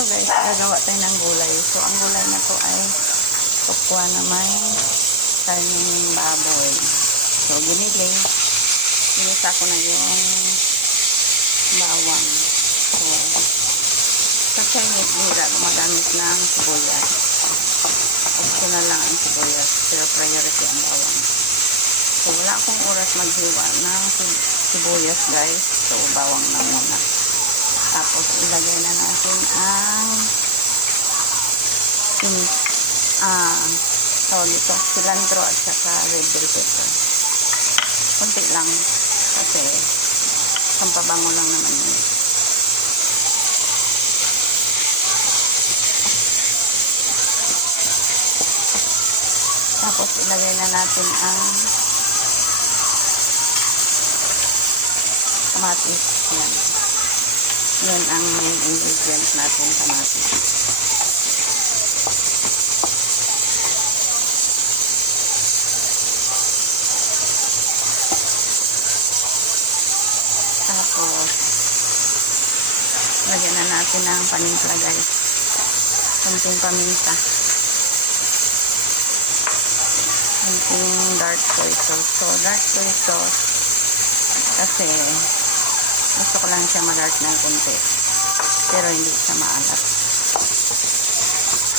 Hello guys, gagawa tayo ng gulay. So, ang gulay na to ay tukwa na may karning baboy. So, ginisa ko na yung bawang. So, sa Chinese, nila gumagamit ng sibuyas. Optional lang ang sibuyas, pero priority ang bawang. So, wala akong oras maghiwa ng sibuyas guys. So, bawang na muna. Tapos, ilagay na natin ang cilantro at saka red bell pepper. Kunti lang kasi pampabango lang naman yun. Tapos, ilagay na natin ang kamatis. Yan. Yan ang main ingredient natin, kamatis. Tapos, lagyan na natin ng paminta guys. Kunting paminta. Kunting dark soy sauce. So, dark soy sauce kasi gusto ko lang siya ma-dark ng kunti. Pero hindi siya maalat.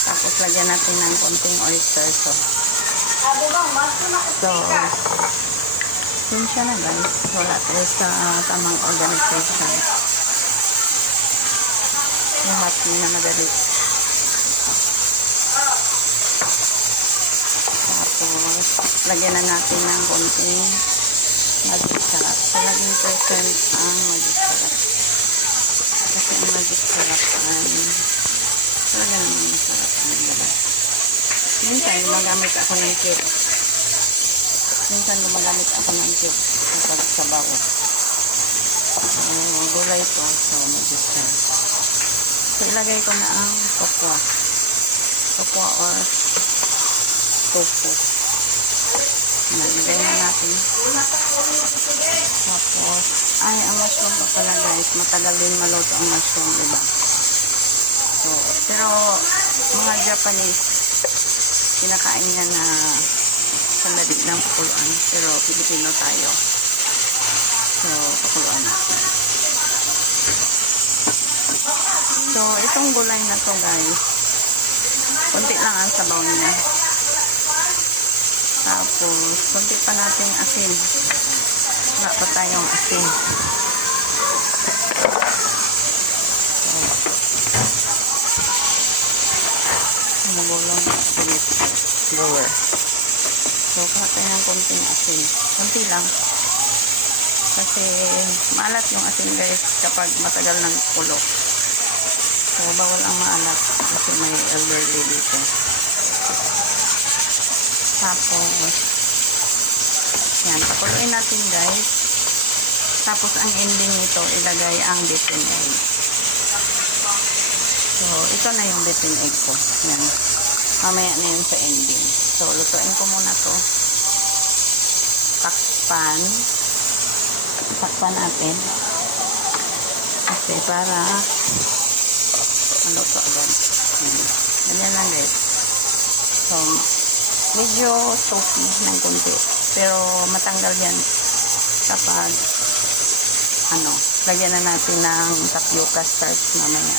Tapos, lagyan natin ng kunting oyster sauce. So, yun siya na guys. Wala tayo sa tamang organization. Lahat na madali. Tapos, lagyan na natin ng kunting magic sarap. So, laging present ang magic sarap. Kasi ang magic sarap ay talaga naman masarap ang gala. Minsan, gumagamit ako ng cube. Kapag sabaw. So, gulay to. So, magic sarap. So, ilagay ko na ang tokwa. Tokwa or tofu. Nalagay na natin. Tapos, ang mushroom pa pala guys. Matagal din maluto ang mushroom, diba? So, pero, mga Japanese, kinakain niya na sandali lang pakuluan. Pero, Pilipino tayo. So, pakuluan natin. So, itong gulay na to guys, kunti lang ang sabaw niya. Tapos, kunti pa nating asin. Wala pa tayong asin. So, magulong na sa binit blower. So, kuha tayo ng kunting asin. Kunti lang. Kasi, maalat yung asin guys kapag matagal ng kulo. So, bawal ang maalat kasi may elderly dito. Tapos, yan, pakuluin natin guys. Tapos, ang ending nito, ilagay ang beaten egg. So, ito na yung beaten egg ko. Yan. Mamaya na yun sa ending. So, lutuin ko muna to. Takpan natin. Kasi para maluto agad. Yan. Ganyan lang guys. So, medyo soapy ng konti. Pero matanggal yan kapag lagyan na natin ng tapioca starch mamaya.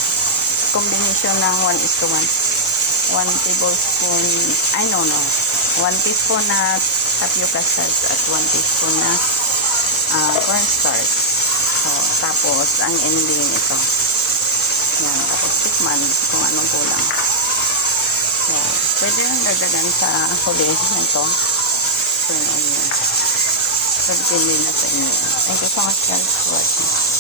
Combination ng 1:1. 1 tablespoon, 1 teaspoon na tapioca starch at 1 teaspoon na cornstarch. So, tapos ang ending ito. Yan, tapos tikman kung anong kulang. So, pwede yung dagdagan sa huli nito. So, yun. Pagpili na sa inyo. Thank you so much guys for watching.